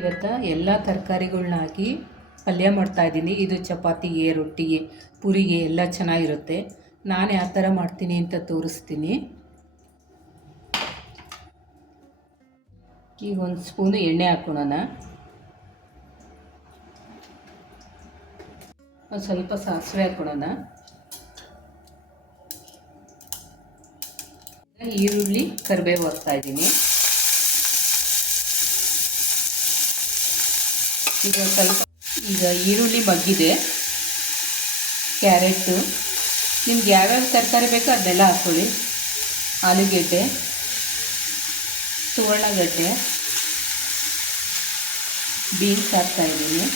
ಇವತ್ತು ಎಲ್ಲ ತರಕಾರಿಗಳ್ನ ಹಾಕಿ ಪಲ್ಯ ಮಾಡ್ತಾಯಿದ್ದೀನಿ. ಇದು ಚಪಾತಿಗೆ, ರೊಟ್ಟಿಗೆ, ಪೂರಿಗೆ ಎಲ್ಲ ಚೆನ್ನಾಗಿರುತ್ತೆ. ನಾನು ಯಾವ ಥರ ಮಾಡ್ತೀನಿ ಅಂತ ತೋರಿಸ್ತೀನಿ. ಈಗ ಒಂದು ಸ್ಪೂನು ಎಣ್ಣೆ ಹಾಕ್ಕೊಳ್ಳೋಣ. ಒಂದು ಸ್ವಲ್ಪ ಸಾಸಿವೆ ಹಾಕ್ಕೊಳ್ಳೋಣ. ಈರುಳ್ಳಿ, ಕರಿಬೇವು ಹಾಕ್ತಾಯಿದ್ದೀನಿ. ಈಗ ಈರುಳ್ಳಿ ಮಗ್ಗಿದೆ. ಕ್ಯಾರೆಟು, ನಿಮ್ಗೆ ಯಾವ್ಯಾವ ತರಕಾರಿ ಬೇಕೋ ಅದನ್ನೆಲ್ಲ ಹಾಕ್ಕೊಳ್ಳಿ. ಆಲೂಗೆಡ್ಡೆ, ಸುವರ್ಣಗಡ್ಡೆ, ಬೀನ್ಸ್ ಹಾಕ್ತಾಯಿದ್ದೀನಿ.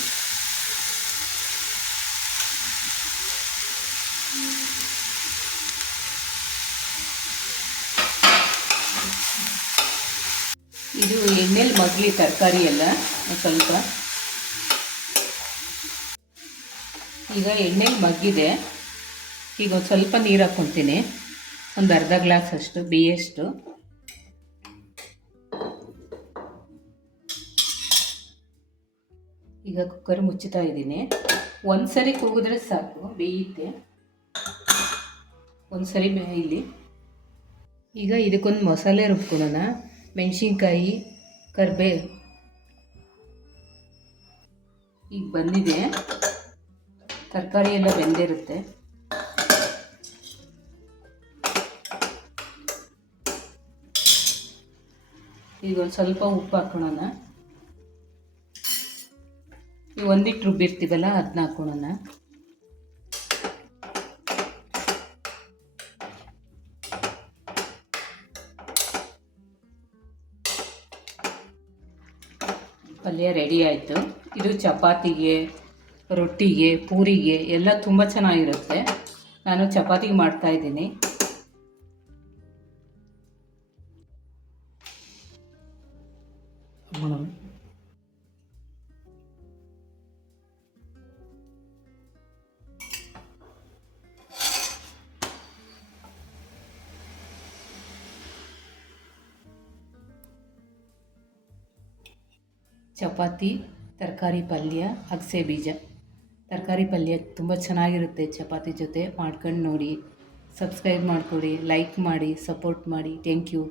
ಇದು ಎಣ್ಣೆಲಿ ಮಗ್ಲಿ ತರಕಾರಿ ಎಲ್ಲ ಸ್ವಲ್ಪ. ಈಗ ಎಣ್ಣೆಲಿ ಮಗ್ಗಿದೆ. ಈಗ ಒಂದು ಸ್ವಲ್ಪ ನೀರು ಹಾಕ್ಕೊತೀನಿ. ಒಂದು ಅರ್ಧ ಗ್ಲಾಸ್ ಅಷ್ಟು ಬೇಯಷ್ಟು. ಈಗ ಕುಕ್ಕರ್ ಮುಚ್ಚುತ್ತಾ ಇದ್ದೀನಿ. ಒಂದು ಸರಿ ಕೂಗಿದ್ರೆ ಸಾಕು, ಬೇಯುತ್ತೆ. ಒಂದು ಸರಿ ಬೇಯಲಿ. ಈಗ ಇದಕ್ಕೊಂದು ಮಸಾಲೆ ರುಬ್ಕೊಳ್ಳೋಣ. ಮೆಣಸಿನ್ಕಾಯಿ, ಕರಿಬೇವು ಈಗ ಬಂದಿದೆ. ತರಕಾರಿ ಎಲ್ಲ ಬೆಂದಿರುತ್ತೆ. ಈಗ ಒಂದು ಸ್ವಲ್ಪ ಉಪ್ಪು ಹಾಕ್ಕೊಳ್ಳೋಣ. ಈಗ ಒಂದಿಟ್ಟು ರುಬ್ಬಿರ್ತೀವಲ್ಲ ಅದನ್ನ ಹಾಕ್ಕೊಳ್ಳೋಣ. ಪಲ್ಯ ರೆಡಿ ಆಯಿತು. ಇದು ಚಪಾತಿಗೆ, ರೊಟ್ಟಿಗೆ, ಪೂರಿಗೆ ಎಲ್ಲ ತುಂಬ ಚೆನ್ನಾಗಿರುತ್ತೆ. ನಾನು ಚಪಾತಿಗೆ ಮಾಡ್ತಾಯಿದ್ದೀನಿ. ಚಪಾತಿ, ತರಕಾರಿ ಪಲ್ಯ, ಅಗಸೆ ಬೀಜ ತರಕಾರಿ ಪಲ್ಯ ತುಂಬ ಚೆನ್ನಾಗಿರುತ್ತೆ. ಚಪಾತಿ ಜೊತೆ ಮಾಡ್ಕೊಂಡು ನೋಡಿ. ಸಬ್ಸ್ಕ್ರೈಬ್ ಮಾಡಿಕೊಡಿ, ಲೈಕ್ ಮಾಡಿ, ಸಪೋರ್ಟ್ ಮಾಡಿ. Thank you.